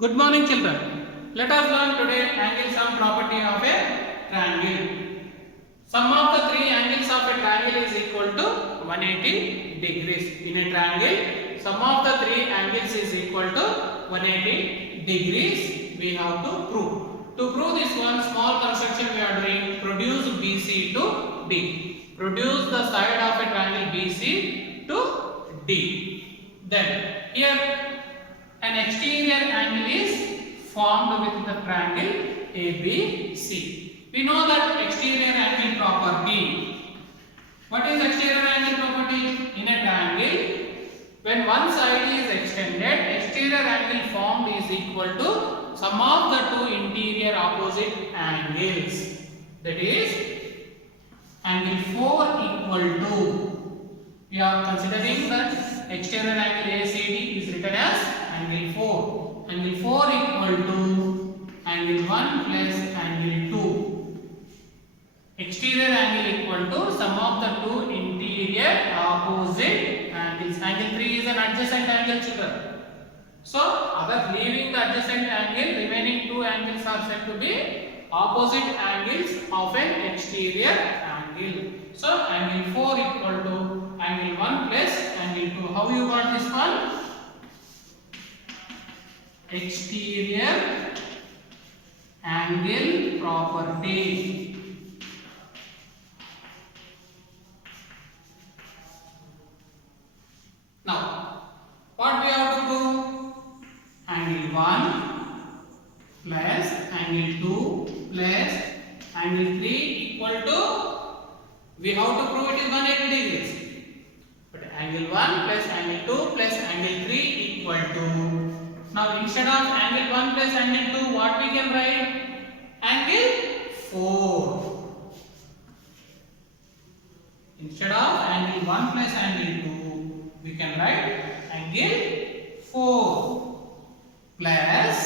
Good morning, children. Let us learn today angle sum property of a triangle. Sum of the three angles of a triangle is equal to 180 degrees. In a triangle, sum of the three angles is equal to 180 degrees. We have to prove. To prove this one small construction we are doing, produce BC to D. Produce the side of a triangle BC to D. Then here an exterior angle is formed with the triangle ABC. We know that exterior angle property. What is exterior angle property? In a triangle, when one side is extended, exterior angle formed is equal to sum of the two interior opposite angles. That is angle 4 equal to. We are considering that exterior angle ACD is written as angle 4. Angle 4 equal to angle 1 plus angle 2. Exterior angle equal to sum of the two interior opposite angles. Angle 3 is an adjacent angle, children. So, other leaving the adjacent angle, remaining two angles are said to be opposite angles of an exterior angle. So, angle 4 equal to angle 1 plus angle 2. How you got this one? Exterior angle property. Now, what we have to prove? Angle 1 plus angle 2 plus angle 3 equal to, we have to prove it is 180 degrees. But angle 1 plus angle 2 plus angle 3 equal to, now instead of angle 1 plus angle 2, what we can write? Angle 4. Instead of angle 1 plus angle 2, we can write angle 4 plus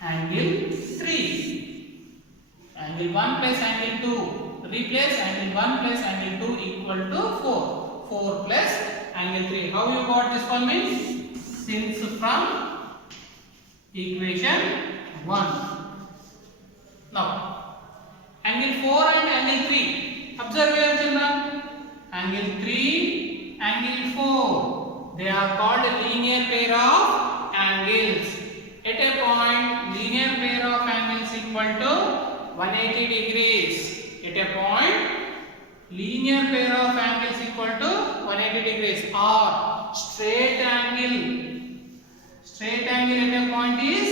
angle 3. Angle 1 plus angle 2. Replace angle 1 plus angle 2 equal to 4. 4 plus angle 3. How you got this one means? Since from equation 1. Now, angle 4 and angle 3. Observe here, children. Angle 3, angle 4. They are called a linear pair of angles. At a point, linear pair of angles equal to 180 degrees. At a point, linear pair of angles equal to 180 degrees. Or straight angle. Straight angle at a point is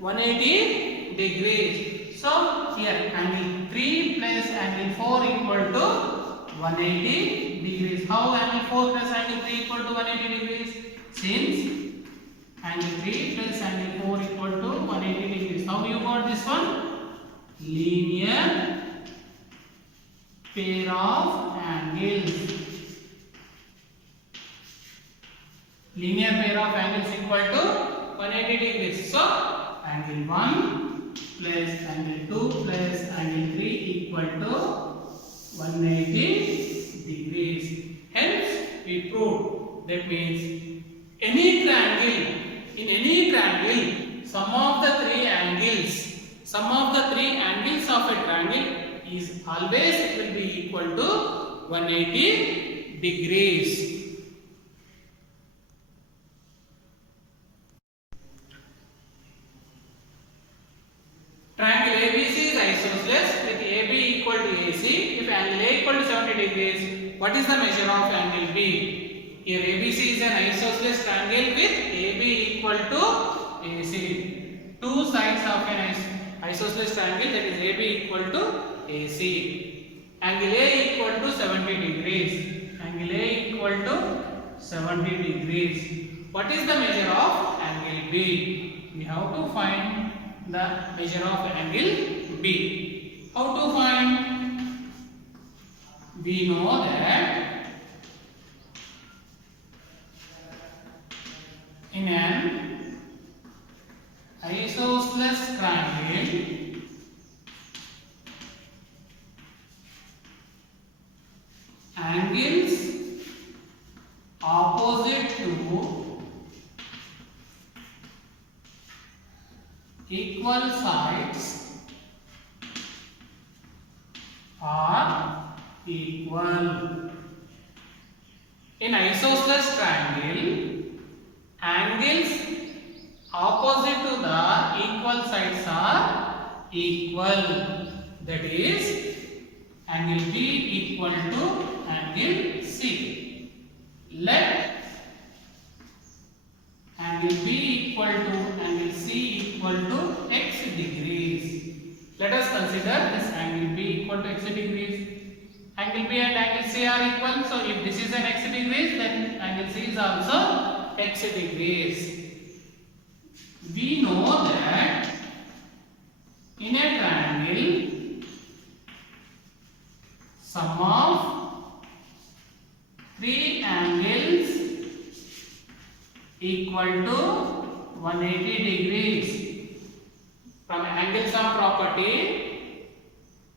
180 degrees. So here angle 3 plus angle 4 equal to 180 degrees. How angle 4 plus angle 3 equal to 180 degrees? Since angle 3 plus angle 4 equal to 180 degrees. How you got this one? Linear pair of angles. Linear pair of angles equal to 180 degrees. So, angle 1 plus angle 2 plus angle 3 equal to 180 degrees. Hence, we proved. That means, any triangle, in any triangle, sum of the three angles of a triangle is always, it will be equal to 180 degrees. Triangle ABC is isosceles with AB equal to AC. If angle A equal to 70 degrees, what is the measure of angle B? Here ABC is an isosceles triangle with AB equal to AC. Two sides of an isosceles triangle, that is AB equal to AC. Angle A equal to 70 degrees. Angle A equal to 70 degrees. What is the measure of angle B? We have to find the measure of angle B. How to find? We know that in an isosceles triangle, angles opposite to equal sides are equal. In isosceles triangle, angles opposite to the equal sides are equal. That is, angle B equal to angle C. Let angle B equal to angle C equal to x degrees. Let us consider this angle B equal to x degrees. Angle B and angle C are equal, so if this is an x degrees, then angle C is also x degrees. We know that in a triangle, sum of three angles equal to 180 degrees. From angle sum property,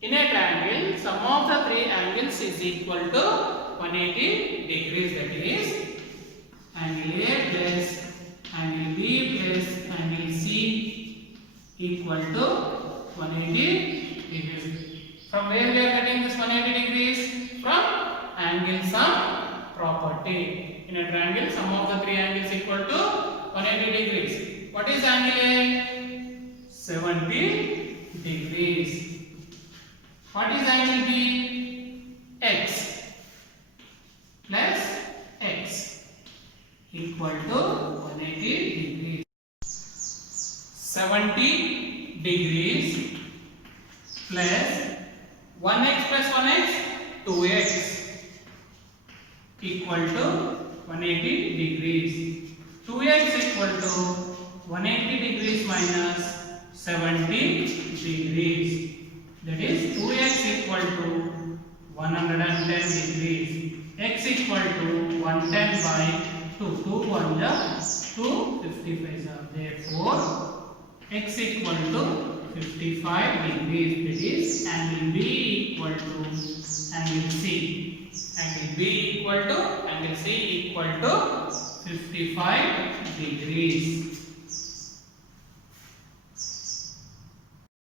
in a triangle, sum of the three angles is equal to 180 degrees. That is, angle A plus angle B plus angle C equal to 180 degrees. From where we are getting this 180 degrees? From angle sum property. In a triangle, sum of the three angles equal to 180 degrees. What is angle A? 70 degrees. What is angle B? X plus x equal to 180 degrees. 70 degrees plus 1x plus 1x, 2x equal to 180 degrees. 2x equal to 180 degrees minus 70 degrees. That is, 2x equal to 110 degrees. X equal to 110 by 2. 2 1 2, 55. Therefore, x equal to 55 degrees. That is, angle B equal to angle C. Angle B equal to angle C equal to 55 degrees.